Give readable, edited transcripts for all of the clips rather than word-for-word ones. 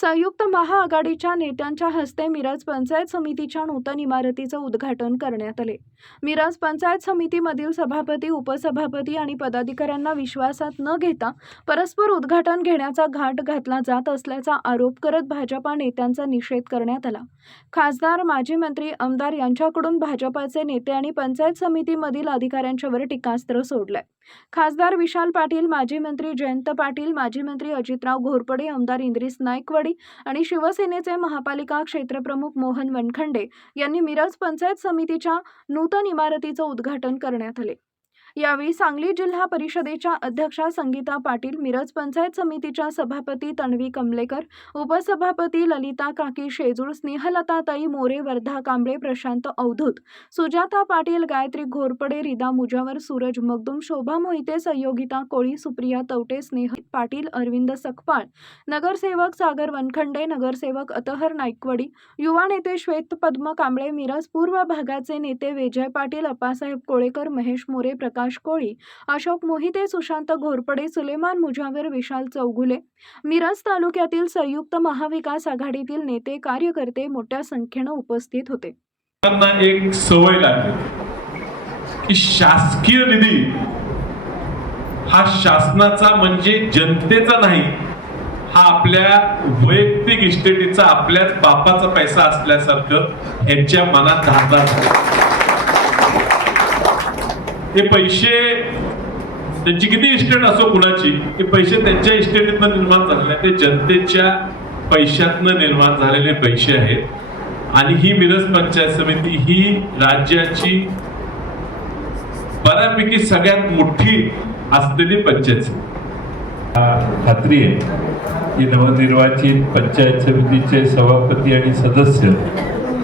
संयुक्त महाआघाडीच्या नेत्यांच्या हस्ते मिरज पंचायत समितीच्या नूतन इमारतीचं उद्घाटन करण्यात आले। मिरज पंचायत समितीमधील सभापती, उपसभापती आणि पदाधिकाऱ्यांना विश्वासात न घेता परस्पर उद्घाटन घेण्याचा घाट घातला जात असल्याचा आरोप करत भाजपा नेत्यांचा निषेध करण्यात आला। खासदार, माजी मंत्री, आमदार यांच्याकडून भाजपाचे नेते आणि पंचायत समितीमधील अधिकाऱ्यांच्यावर टीकास्त्र सोडलंय। खासदार विशाल पाटील, माजी मंत्री जयंत पाटील, माजी मंत्री अजितराव घोरपडे, आमदार इंद्रिस नायकवडी आणि शिवसेनेचे महापालिका क्षेत्रप्रमुख मोहन वनखंडे यांनी मिरज पंचायत समितीच्या नूतन इमारतीचं उद्घाटन करण्यात आले। यावेळी सांगली जिल्हा परिषदेच्या अध्यक्षा संगीता पाटील, मिरज पंचायत समितीच्या सभापती तन्वी कमलेकर, उपसभापती ललिता काकी शेजूळ, स्नेहलताताई मोरे, वर्धा कांबळे, प्रशांत अवधूत, सुजाता पाटील, गायत्री घोरपडे, रिदा मुजावर, सूरज मगदूम, शोभा मोहिते, संयोगिता कोळी, सुप्रिया तवटे, स्नेह पाटील, अरविंद सकपाळ, नगरसेवक सागर वनखंडे, नगरसेवक अतहर नायकवडी, युवा नेते श्वेत पद्म कांबळे, मिरज पूर्व भागाचे नेते विजय पाटील, अप्पासाहेब कोळेकर, महेश मोरे, प्रकाश कोळी, अशोक मोहिते, सुशांत घोरपडे, सुलेमान मुजावर, विशाल चौगुले, मिरज तालुक्यातील संयुक्त महाविकास आघाडीतील नेते, कार्यकर्ते मोठ्या संख्येने उपस्थित होते। एक सवय लागली की शासकीय निधी हा शासनाचा म्हणजे जनतेचा नाही, हा आपल्या वैयक्तिक इस्टेटीचा, आपल्याच बापाचा पैसा असल्यासारखं यांच्या मनात धारदार। हे पैसे त्यांची किती इस्टेट असो कुणाची, हे पैसे त्यांच्या इस्टेटीतनं निर्माण झालेले, ते जनतेच्या पैशातनं निर्माण झालेले पैसे आहेत। आणि ही मिरज पंचायत समिती ही राज्याची बऱ्यापैकी सगळ्यात मोठी असलेली पंचायत समिती। खात्री आहे की नवनिर्वाचित पंचायत समितीचे सभापती आणि सदस्य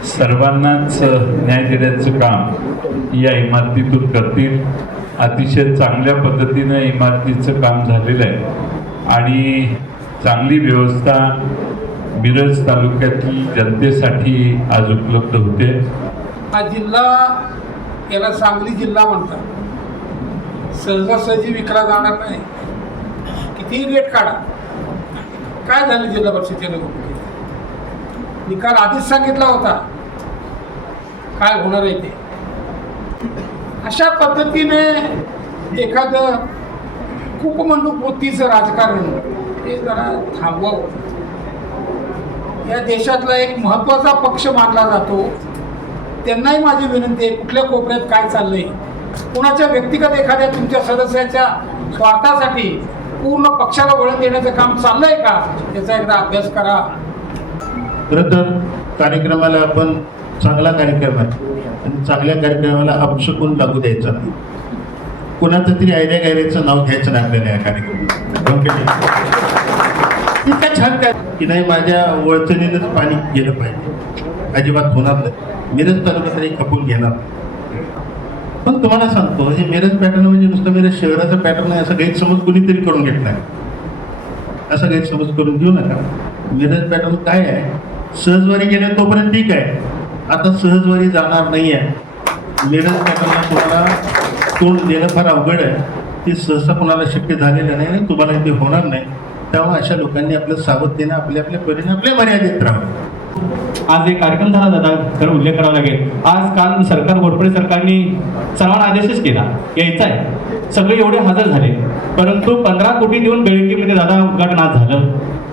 सर्वांनाच न्याय देण्याचं काम या इमारतीतून करतील। अतिशय चांगल्या पद्धतीने इमारतीचं काम झालेलं आहे आणि चांगली व्यवस्था मिरज तालुक्यातील जनतेसाठी आज उपलब्ध होते। हा जिल्हा, याला सांगली जिल्हा म्हणतात, सहजासहजी विकला जाणार नाही। कितीही रेट काढा, काय झालं जिल्हा परिषदेच्या निवडणुकीत? निकाल आधीच सांगितला होता काय होणार आहे ते। अशा पद्धतीने एखादं कूपमंडूपोतीचं राजकारण हे जरा थांबवावं। या देशातला एक महत्त्वाचा पक्ष मानला जातो, त्यांनाही माझी विनंती आहे, कुठल्या कोपऱ्यात काय चाललंय, कुणाच्या व्यक्तिगत एखाद्या तुमच्या सदस्याच्या स्वार्थासाठी पूर्ण पक्षाला वळण देण्याचं काम चाललंय का, याचा एकदा अभ्यास करा। खरं तर कार्यक्रमाला आपण चांगला कार्यक्रम आहे आणि चांगल्या कार्यक्रमाला अपशकून लागू द्यायचा नाही। कुणाचं तरी आयड्या गायऱ्याचं नाव घ्यायचं नाही आपल्याला या कार्यक्रमात। इतका छान काय की नाही, माझ्या वळचणीनंच पाणी गेलं पाहिजे, अजिबात होणार नाही। मिरज तालुका तरी खपून घेणार। पण तुम्हाला सांगतो, हे मिरज पॅटर्न म्हणजे नुसतं मिरज शहराचं पॅटर्न आहे असं गैरसमज कुणीतरी करून घेतला, असा गैरसमज करून घेऊ नका। मिरज पॅटर्न काय आहे, सहजवारी गेले तोपर्यंत ठीक आहे, आता सहजवारी जाणार नाही आहे। मिरज पॅटर्नला तुम्हाला तोंड देणं फार अवघड आहे, ते सहसा कोणाला शक्य झालेलं नाही आणि तुम्हाला ते होणार नाही। तेव्हा अशा लोकांनी आपलं सावधतेनं आपल्या परीने आपल्या मर्यादेत राहावं। आज एक कार्यक्रम झाला दादा, खरं उल्लेख करावा लागेल। आज काल सरकार, घोरपडे सरकारने सर्वांना आदेशच केला यायचा आहे, सगळे एवढे हजर झाले, परंतु 15 कोटी देऊन बेळकीमध्ये दादा उद्घाटन आज झालं।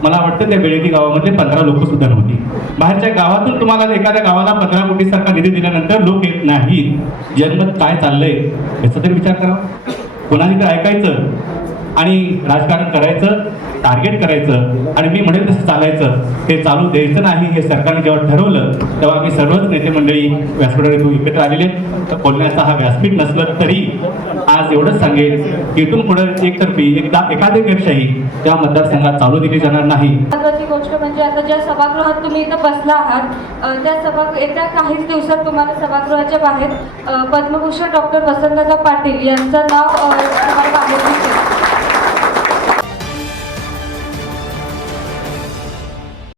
मला वाटतं त्या बेळकी गावामध्ये 15 लोक सुद्धा नव्हती। बाहेरच्या गावातून तुम्हाला एखाद्या गावाला 15 कोटी सारखा निधी दिल्यानंतर लोक येत नाही, जनमत काय चाललंय याचा तरी विचार करावा। कोणाने तर ऐकायचं आणि राजकारण करायचं, टार्गेट करायचं आणि मी म्हणेल तसं चालायचं, हे चालू द्यायचं नाही। हे सरकारने जेव्हा ठरवलं तेव्हा आम्ही सर्वच नेते मंडळी व्यासपीठावर एकत्र आलेले। तर बोलण्याचा हा व्यासपीठ नसलं तरी आज एवढंच सांगेल की इथून पुढे एकतर्फी एकाधिकारशाही त्या मतदारसंघात चालू दिली जाणार नाही। महत्त्वाची गोष्ट म्हणजे आता ज्या सभागृहात तुम्ही इथं बसला आहात, त्या येत्या काहीच दिवसात तुम्हाला सभागृहाच्या बाहेर पद्मभूषण डॉक्टर वसंतदादा पाटील यांचं नाव बाहेर दिसेल।